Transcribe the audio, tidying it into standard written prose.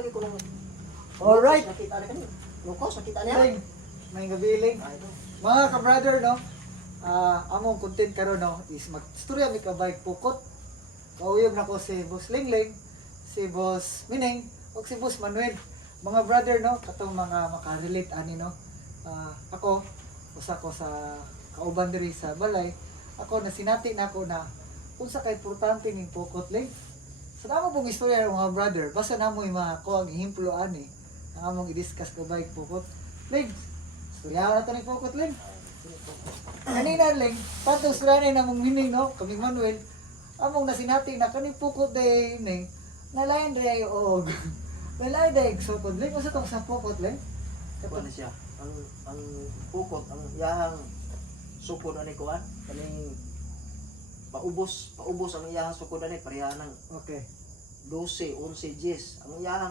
lagi ko nung Alright. nakita na kanina. Lukos, nakita niya. Ling, may gabiling. Ay, ito. Mga ka-brother, no? Among content karon no is magstorya mi ka bike pukot. Kauyog na ko si Boss Lingling, si Boss Mining, ug si Boss Manuel. Mga brother, no? Katong mga makarelate ani, no? Ako, usa ko sa kauban diri sa balay. Ako nasinati na ako na unsa kay importante ning pukot, Ling. Sa damo pong istorya mga brother, basta namo yung mga ko ang ihimplo ani ang among i-discuss ka bike pukot. Ling, istorya na to ni pukot, Ling. Kanina Ling, patong sila na mong Mining, no? Kaming Manuel, among nasinati na kaning pukot day ning nalain day og nalain day sukod, Ling. Usa tong sa pukot, Ling? Kuha na siya. Ang pukot, ang iyahang sukod ani kuan, kaning paubos ang iyahang sukod ani pareha ng Okay. 12, 11, 10. Ang iyahang